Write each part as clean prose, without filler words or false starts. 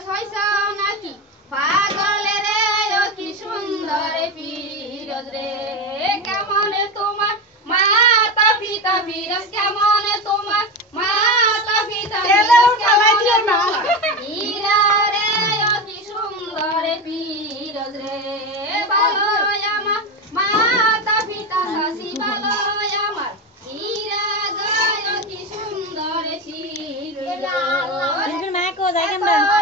ফিরোজ হইছাও নাকি পাগলে রে ও কি সুন্দর ফিরোজ রে কেমনে তোমার মাতা পিতা ফিরোজ কেমনে তোমার মাতা পিতা ফিরোজ কেমনে তোমার হীরা রে ও কি সুন্দর ফিরোজ রে ভালো আমার মাতা পিতা শাশি ভালো আমার হীরা গায় ও কি সুন্দর ফিরোজ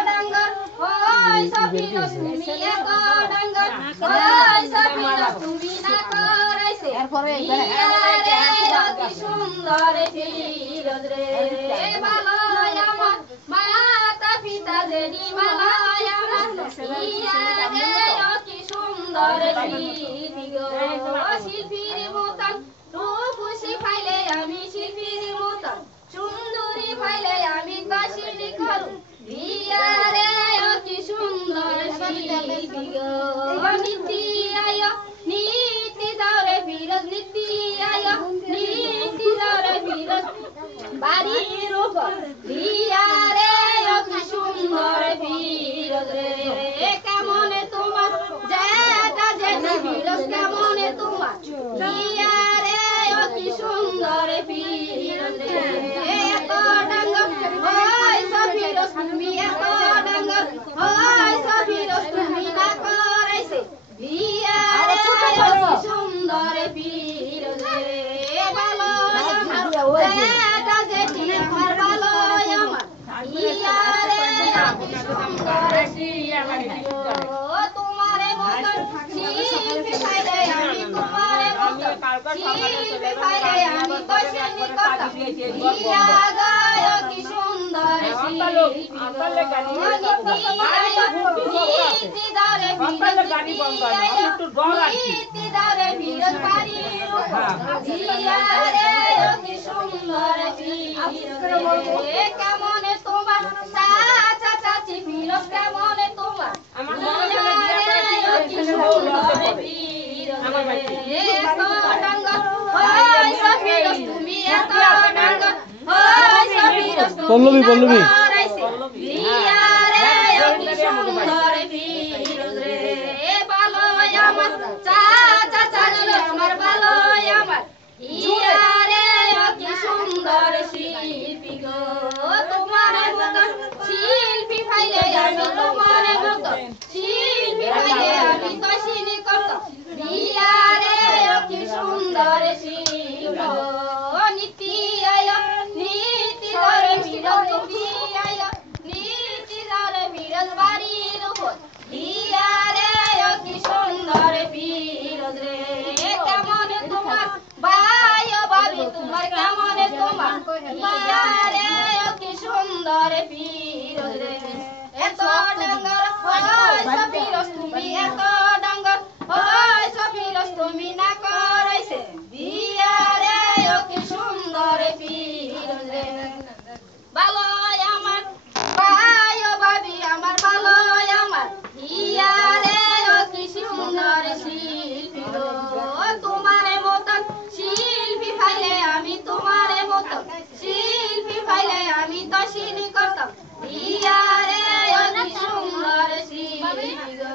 ডাঙ্গর ওই সফিরোজ তুমি এত ডাঙ্গর ওই সফিরোজ তুমি না করাইছে কি সুন্দর ফিরোজ রে ভালো আমার মাতা পিতা যেদি ভালো আমার কি সুন্দর শিল্পীর মতন রূপসী ফাইলে আমি শিল্পীর মতন সুন্দরী ফাইলে আমি কাশিনী করুন রে কি সুন্দর শিল্পী গো নীতি আয় নীতি দাও রে ফিরোজ নীতি আয় নীতি দাও রে ফিরোজ বাড়ির উপর রে কি সুন্দর ফিরোজ রে কেমনে তোমার যেটা যেটা ফিরোজ কেমনে তোমার রে কি সুন্দর ফিরোজ রে এত ডাঙ্গর ওই সফিরোজ তুমি এত ডাঙ্গর ওই সফিরোজ তুমি না করাইছে রে কি সুন্দর ফিরোজ রে ভালো যেটা যেটি আমার ভালো আমার রে কি সুন্দর তোমারে মতন শিল্পী পাইলে আমি তোমারে মতন শিল্পী পাইলে আমি কশিনী করতাম গায় কি সুন্দর শিল্পী নীতি দারে ফিরোজ নীতি দারে ফিরোজ বাড়ির রে কি সুন্দর শিল্পী কেমনে তোমার চাচা চাচি ফিরোজ কেমনে তোমার কি সুন্দর এত ডাঙ্গর ওই সফিরোজ তুমি এত ডাঙ্গর ওই সফিরোজ পল্লবী পল্লবী রে কি সুন্দর ফিরোজ রে ভালো আমার চাচা চাচি আমার ভালো আমার রে কি সুন্দর শিল্পী গো তোমার মতন শিল্পী ফাইলে আমি তোমার মতন শিল্পী ফাইলে আমি কশিনী করতাম রে কি সুন্দর শিল্পী গো নীতি আয় নীতি ধরে ফিরোজ নীতি আয় নীতি ধরে ফিরোজ বাড়ির উপর রে কি সুন্দর ফিরোজ রে কেমনে তোমার ভাই ভাবি তোমার কেমনে তোমার রে কি সুন্দর ফিরোজ রে এত ডাঙ্গর ওই সফিরোজ তুমি এত ডাঙ্গর ওই সফিরোজ তুমি না করাইছে রে কি সুন্দর ফিরোজ রে ভালো আমার ভাই ভাবি আমার ভালো আমার রে কি সুন্দর শিল্পী গো তোমারে মতন শিল্পী ফাইলে আমি তোমারে মতন শিল্পী ফাইলে আমি কশিনী করতাম রে কি সুন্দর শিল্পী গো